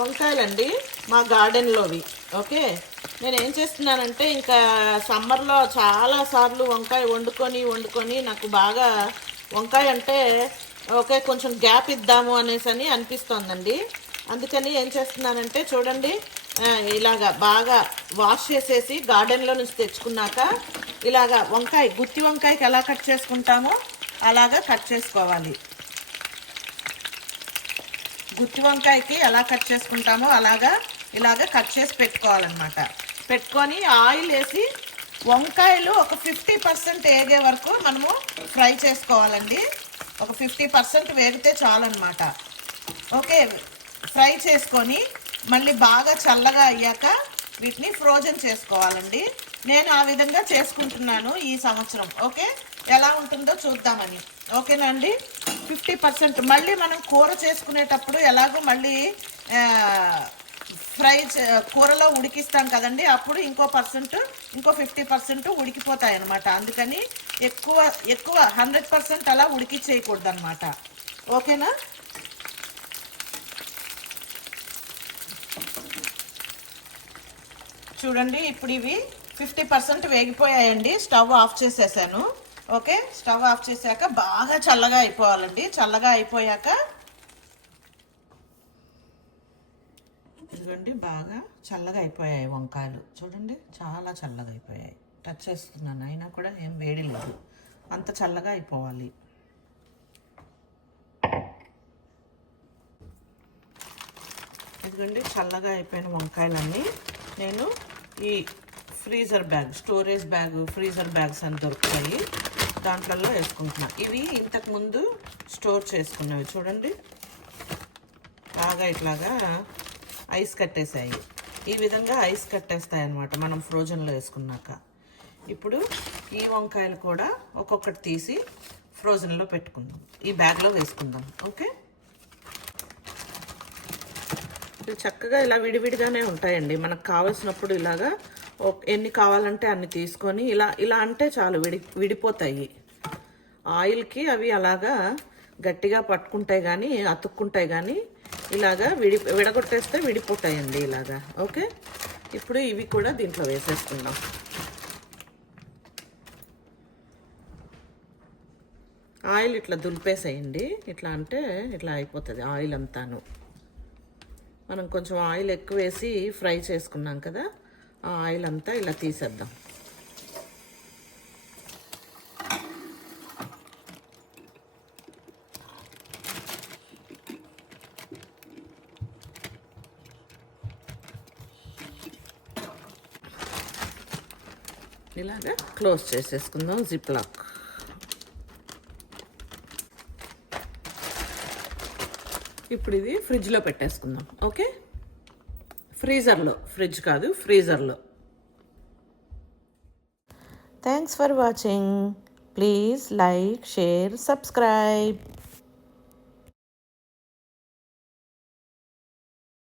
వంకాయలండి మా గార్డెన్లోవి ఓకే? నేను ఏం చేస్తున్నానంటే ఇంకా సమ్మర్లో చాలా సార్లు వంకాయ వండుకొని వండుకొని నాకు బాగా వంకాయ అంటే ఓకే కొంచెం గ్యాప్ ఇద్దాము అనేసి అని అనిపిస్తోందండి. అందుకని ఏం చేస్తున్నానంటే చూడండి ఇలాగా బాగా వాష్ చేసేసి గార్డెన్లో నుంచి తెచ్చుకున్నాక ఇలాగా వంకాయ గుత్తి వంకాయకి ఎలా కట్ చేసుకుంటామో అలాగా కట్ చేసుకోవాలి. గుత్తి వంకాయకి ఎలా కట్ చేసుకుంటామో అలాగా ఇలాగా కట్ చేసి పెట్టుకోవాలన్నమాట. పెట్టుకొని ఆయిల్ వేసి వంకాయలు ఒక ఫిఫ్టీ పర్సెంట్ వేగే వరకు మనము ఫ్రై చేసుకోవాలండి. ఒక ఫిఫ్టీ పర్సెంట్ వేగితే చాలన్నమాట. ఓకే ఫ్రై చేసుకొని మళ్ళీ బాగా చల్లగా అయ్యాక వీటిని ఫ్రోజన్ చేసుకోవాలండి. నేను ఆ విధంగా చేసుకుంటున్నాను ఈ సంవత్సరం. ఓకే ఎలా ఉంటుందో చూద్దామని. ఓకేనా అండి ఫిఫ్టీ పర్సెంట్. మళ్ళీ మనం కూర చేసుకునేటప్పుడు ఎలాగో మళ్ళీ ఫ్రై చే- కూరలో ఉడికిస్తాం కదండి. అప్పుడు ఇంకో పర్సెంట్ ఇంకో ఫిఫ్టీ పర్సెంట్ ఉడికిపోతాయి అనమాట అందుకని ఎక్కువ ఎక్కువ హండ్రెడ్ పర్సెంట్ అలా ఉడికిచ్చేయకూడదు అనమాట ఓకేనా? చూడండి ఇప్పుడు ఇవి ఫిఫ్టీ పర్సెంట్ వేగిపోయాయండి. స్టవ్ ఆఫ్ చేసేసాను. ఓకే స్టవ్ ఆఫ్ చేశాక బాగా చల్లగా అయిపోవాలండి. చల్లగా అయిపోయాక ఇదిగోండి బాగా చల్లగా అయిపోయాయి వంకాయలు. చూడండి చాలా చల్లగా అయిపోయాయి. టచ్ చేస్తున్నాను అయినా కూడా ఏం వేడి లేదు. అంత చల్లగా అయిపోవాలి. ఇదిగోండి చల్లగా అయిపోయిన వంకాయలన్నీ నేను ఈ freezer bag storage bag freezer bags అని దొరుకుతాయి. దాంట్లలో వేసుకుంటున్నా. ఇవి ఇంతకుముందు స్టోర్ చేసుకున్నవి. చూడండి. బాగా ఇట్లాగా ఐస్ కట్టేసాయి ఈ విధంగా ఐస్ కట్టేస్తాయి అన్నమాట మనం ఫ్రోజన్లో వేసుకున్నాక. ఇప్పుడు ఈ వంకాయలు కూడా ఒక్కొక్కటి తీసి ఫ్రోజన్లో పెట్టుకుందాం. ఈ బ్యాగ్లో వేసుకుందాం. ఓకే? ఇవి చక్కగా ఇలా విడివిడిగానే ఉంటాయండి. మనకు కావలసినప్పుడు ఇలాగా ఎన్ని కావాలంటే అన్ని తీసుకొని ఇలా ఇలా అంటే చాలు విడి విడిపోతాయి. ఆయిల్కి అవి అలాగా గట్టిగా పట్టుకుంటాయి కానీ అతుక్కుంటాయి కానీ ఇలాగా విడి విడగొట్టేస్తే విడిపోతాయండి ఇలాగా. ఓకే? ఇప్పుడు ఇవి కూడా దీంట్లో వేసేసుకుందాం. ఆయిల్ ఇట్లా దులిపేసేయండి. ఇట్లా అంటే ఇట్లా అయిపోతుంది ఆయిల్ అంతాను. మనం కొంచెం ఆయిల్ ఎక్కువ వేసి ఫ్రై చేసుకున్నాం కదా? ఆ ఆయిల్ అంతా ఇలా తీసేద్దాం. ఇలాగా క్లోజ్ చేసేసుకుందాం జిప్ లాక్. ఇప్పుడు ఇది ఫ్రిడ్జ్లో పెట్టేసుకుందాం ఓకే? ఫ్రీజర్లో ఫ్రిడ్జ్ కాదు ఫ్రీజర్లో. Thanks for watching please like share subscribe